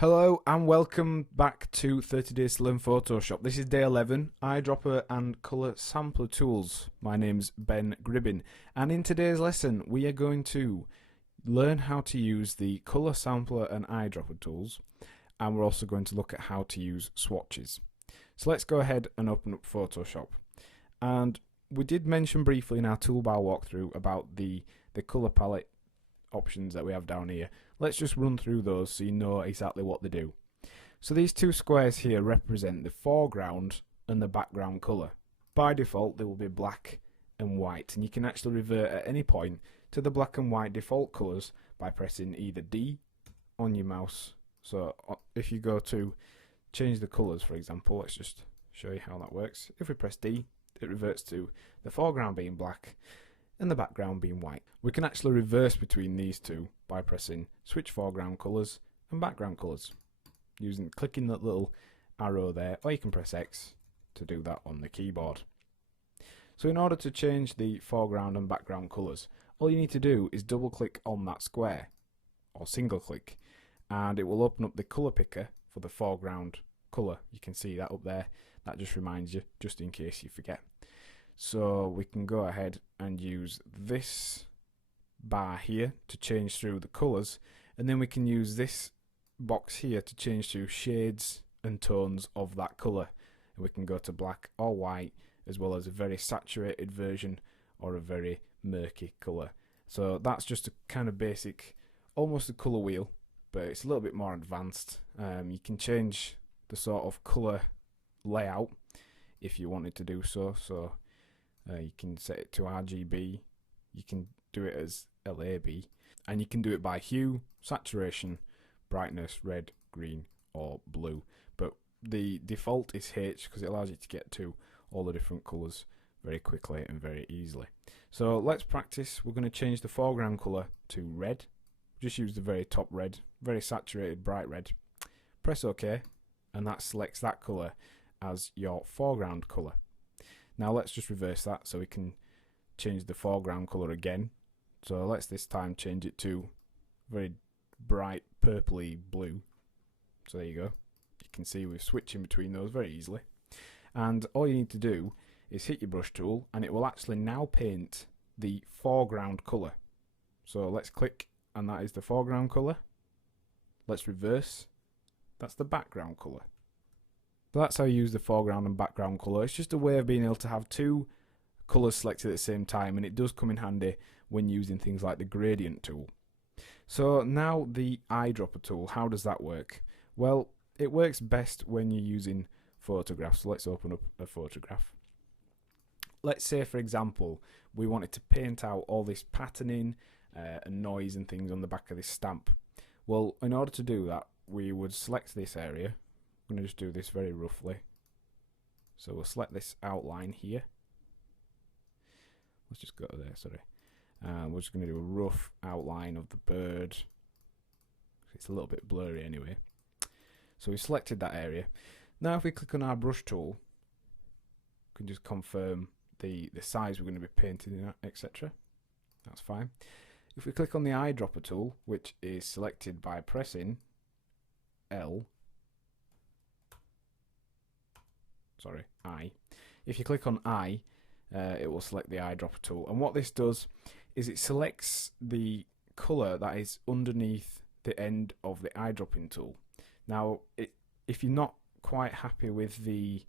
Hello and welcome back to 30 Days to Learn Photoshop. This is day 11, eyedropper and colour sampler tools. My name's Ben Gribbin, and in today's lesson we are going to learn how to use the colour sampler and eyedropper tools, and we're also going to look at how to use swatches. So let's go ahead and open up Photoshop. And we did mention briefly in our toolbar walkthrough about the colour palette options that we have down here. Let's just run through those so you know exactly what they do. So these two squares here represent the foreground and the background colour. By default they will be black and white, and you can actually revert at any point to the black and white default colours by pressing either D on your mouse. So if you go to change the colours, for example, let's just show you how that works. If we press D, it reverts to the foreground being black and the background being white. We can actually reverse between these two by pressing switch foreground colours and background colours, clicking that little arrow there, or you can press X to do that on the keyboard. So in order to change the foreground and background colours, all you need to do is double click on that square, or single click, and it will open up the colour picker for the foreground colour. You can see that up there. That just reminds you, just in case you forget. So we can go ahead and use this bar here to change through the colours, and then we can use this box here to change through shades and tones of that colour. And we can go to black or white, as well as a very saturated version or a very murky colour. So that's just a kind of basic, almost a colour wheel, but it's a little bit more advanced. You can change the sort of colour layout if you wanted to do so. You can set it to RGB, you can do it as LAB, and you can do it by hue, saturation, brightness, red, green or blue. But the default is H because it allows you to get to all the different colours very quickly and very easily. So let's practice. We're going to change the foreground colour to red. Just use the very top red, very saturated bright red. Press OK, and that selects that colour as your foreground colour. Now let's just reverse that so we can change the foreground colour again. So let's this time change it to very bright purpley blue. So there you go. You can see we're switching between those very easily. And all you need to do is hit your brush tool, and it will actually now paint the foreground colour. So let's click, and that is the foreground colour. Let's reverse. That's the background colour. So that's how you use the foreground and background colour. It's just a way of being able to have two colours selected at the same time, and it does come in handy when using things like the gradient tool. So now the eyedropper tool, how does that work? Well, it works best when you're using photographs. So let's open up a photograph. Let's say, for example, we wanted to paint out all this patterning and noise and things on the back of this stamp. Well, in order to do that, we would select this area. I'm going to just do this very roughly. So we'll select this outline here. Let's just go to there, sorry. We're just going to do a rough outline of the bird. It's a little bit blurry anyway. So we selected that area. Now if we click on our brush tool, we can just confirm the size we're going to be painting in, etc. That's fine. If we click on the eyedropper tool, which is selected by pressing I. If you click on I, it will select the eyedropper tool, and what this does is it selects the colour that is underneath the end of the eyedropping tool. Now, if you're not quite happy with the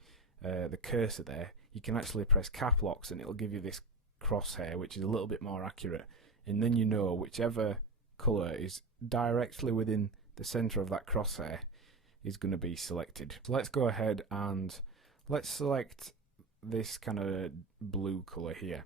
cursor there, you can actually press cap locks, and it'll give you this crosshair, which is a little bit more accurate, and then you know whichever colour is directly within the centre of that crosshair is going to be selected. So let's go ahead and let's select this kind of blue colour here.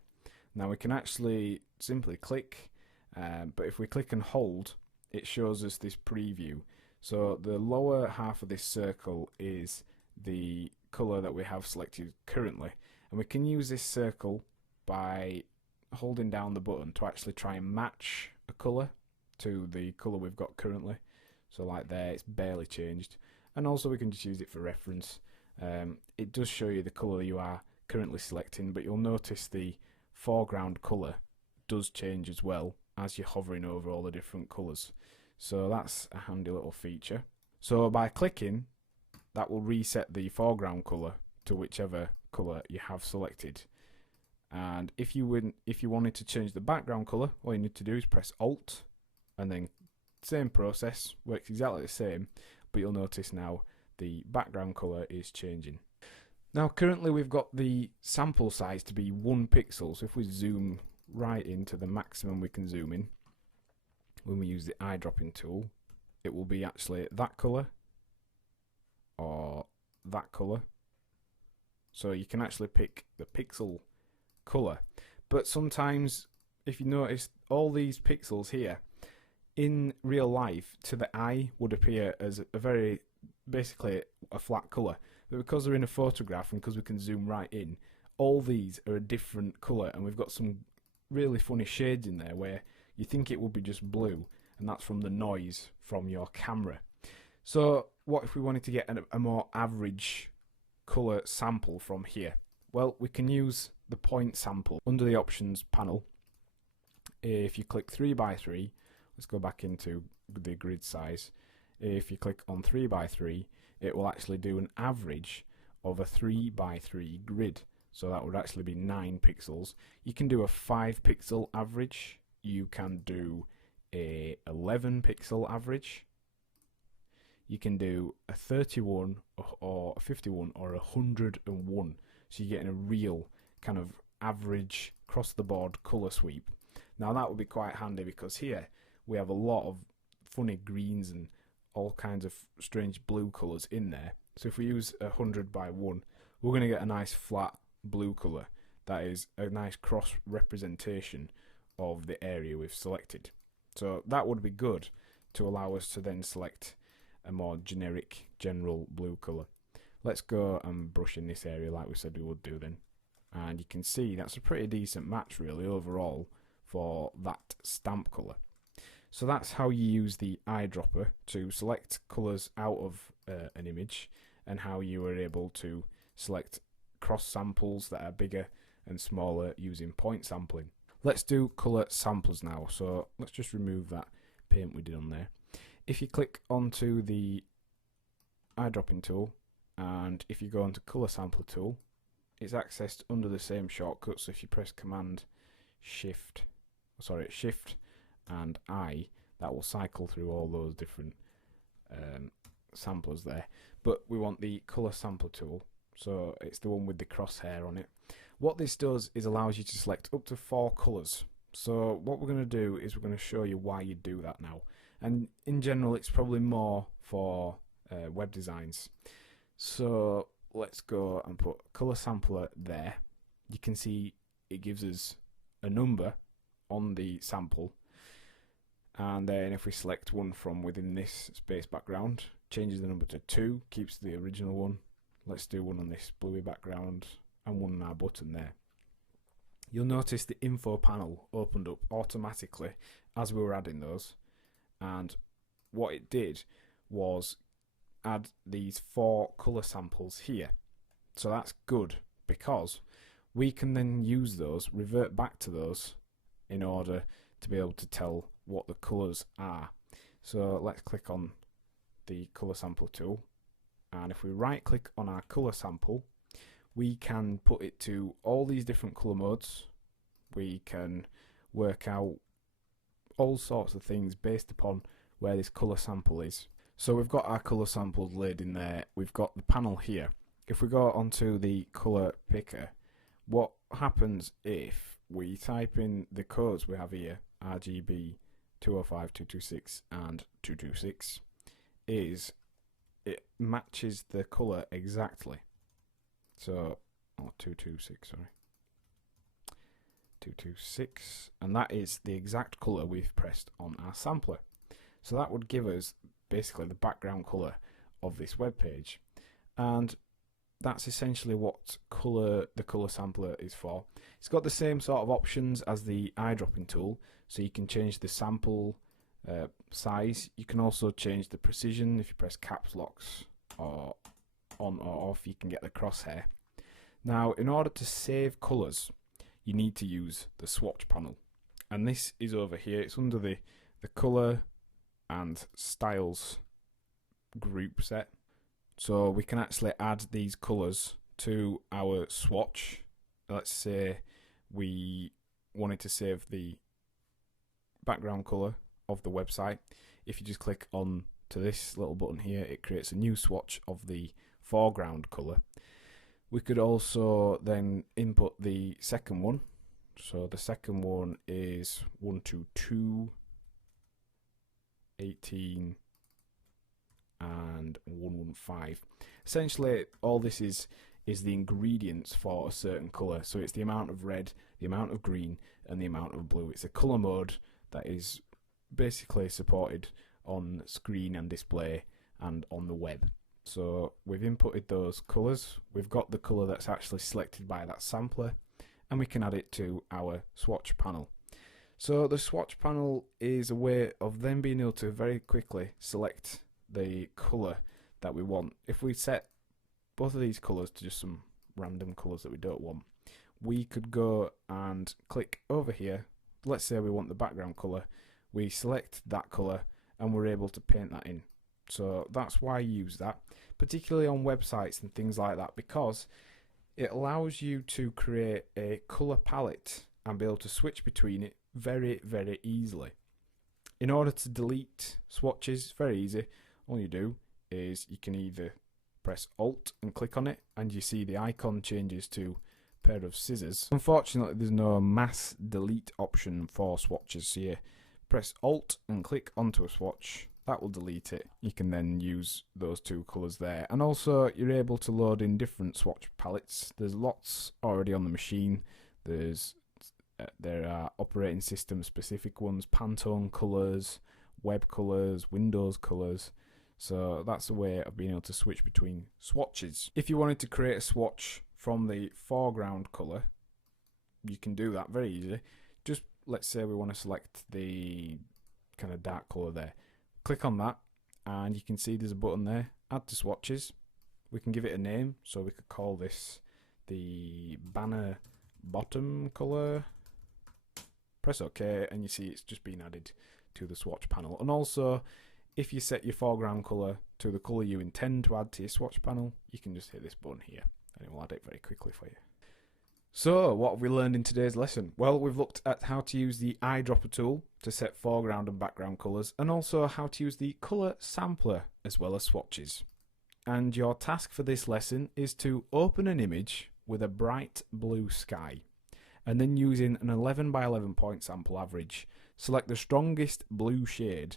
Now we can actually simply click, but if we click and hold, it shows us this preview. So the lower half of this circle is the colour that we have selected currently, and we can use this circle by holding down the button to actually try and match a colour to the colour we've got currently. So like there, it's barely changed, and also we can just use it for reference. It does show you the colour you are currently selecting, but you'll notice the foreground colour does change as well as you're hovering over all the different colours. So that's a handy little feature. So by clicking, that will reset the foreground colour to whichever colour you have selected. And if you wanted to change the background colour, all you need to do is press Alt, and then same process, works exactly the same, but you'll notice now the background colour is changing. Now currently we've got the sample size to be 1 pixel, so if we zoom right into the maximum we can zoom in, when we use the eyedropping tool, it will be actually that colour or that colour. So you can actually pick the pixel colour. But sometimes, if you notice, all these pixels here, in real life, to the eye, would appear as basically a flat colour. But because they're in a photograph and because we can zoom right in, all these are a different colour, and we've got some really funny shades in there where you think it would be just blue, and that's from the noise from your camera. So what if we wanted to get a more average colour sample from here? Well, we can use the point sample under the options panel. If you click 3x3, let's go back into the grid size. If you click on 3x3, it will actually do an average of a 3x3 grid. So that would actually be 9 pixels. You can do a 5 pixel average. You can do a 11 pixel average. You can do a 31 or a 51 or a 101. So you're getting a real kind of average across the board colour sweep. Now that would be quite handy because here we have a lot of funny greens and all kinds of strange blue colours in there. So if we use 100 by 1, we're going to get a nice flat blue colour that is a nice cross representation of the area we've selected. So that would be good to allow us to then select a more generic general blue colour. Let's go and brush in this area like we said we would do then, and you can see that's a pretty decent match really overall for that stamp colour. So that's how you use the eyedropper to select colours out of an image, and how you are able to select cross samples that are bigger and smaller using point sampling. Let's do colour samplers now. So let's just remove that paint we did on there. If you click onto the eyedropping tool, and if you go onto colour sampler tool, it's accessed under the same shortcut. So if you press Shift and I, that will cycle through all those different samplers there. But we want the colour sampler tool, so it's the one with the crosshair on it. What this does is allows you to select up to 4 colours. So what we're going to do is we're going to show you why you do that now. And in general, it's probably more for web designs. So let's go and put colour sampler there. You can see it gives us a number on the sample, and then if we select one from within this space background, changes the number to 2, keeps the original one. Let's do one on this bluey background and one on our button there. You'll notice the info panel opened up automatically as we were adding those, and what it did was add these 4 colour samples here. So that's good because we can then use those, revert back to those in order to be able to tell what the colours are. So let's click on the colour sample tool, and if we right click on our colour sample, we can put it to all these different colour modes. We can work out all sorts of things based upon where this colour sample is. So we've got our colour samples laid in there. We've got the panel here. If we go onto the colour picker, what happens if we type in the codes we have here, RGB 205, 226 and 226, is it matches the colour exactly. So, 226, sorry. 226, and that is the exact colour we've pressed on our sampler. So that would give us basically the background colour of this web page, and that's essentially what the colour sampler is for. It's got the same sort of options as the eyedropping tool, so you can change the sample size. You can also change the precision. If you press caps locks or on or off, you can get the crosshair. Now, in order to save colours, you need to use the swatch panel, and this is over here. It's under the colour and styles group set. So we can actually add these colours to our swatch. Let's say we wanted to save the background colour of the website. If you just click on to this little button here, it creates a new swatch of the foreground colour. We could also then input the second one. So the second one is 122, 18 and 115. Essentially all this is the ingredients for a certain colour. So it's the amount of red, the amount of green and the amount of blue. It's a colour mode that is basically supported on screen and display and on the web. So we've inputted those colours, we've got the colour that's actually selected by that sampler, and we can add it to our swatch panel. So the swatch panel is a way of then being able to very quickly select the colour that we want. If we set both of these colours to just some random colours that we don't want, we could go and click over here. Let's say we want the background colour, we select that colour and we're able to paint that in. So that's why I use that, particularly on websites and things like that, because it allows you to create a colour palette and be able to switch between it very, very easily. In order to delete swatches, very easy. All you do is you can either press Alt and click on it and you see the icon changes to a pair of scissors. Unfortunately, there's no mass delete option for swatches, so you press Alt and click onto a swatch. That will delete it. You can then use those two colours there. And also you're able to load in different swatch palettes. There's lots already on the machine. There are operating system specific ones, Pantone colours, web colours, Windows colours. So that's a way of being able to switch between swatches. If you wanted to create a swatch from the foreground colour, you can do that very easily. Just let's say we want to select the kind of dark colour there. Click on that and you can see there's a button there, add to swatches. We can give it a name, so we could call this the banner bottom colour. Press OK and you see it's just been added to the swatch panel. And also if you set your foreground colour to the colour you intend to add to your swatch panel, you can just hit this button here and it will add it very quickly for you. So what have we learned in today's lesson? Well, we've looked at how to use the eyedropper tool to set foreground and background colours, and also how to use the colour sampler as well as swatches. And your task for this lesson is to open an image with a bright blue sky, and then using an 11 by 11 point sample average, select the strongest blue shade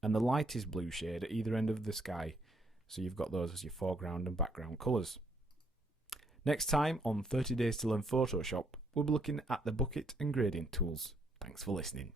and the lightest blue shade at either end of the sky, so you've got those as your foreground and background colours. Next time on 30 Days to Learn Photoshop, we'll be looking at the bucket and gradient tools. Thanks for listening.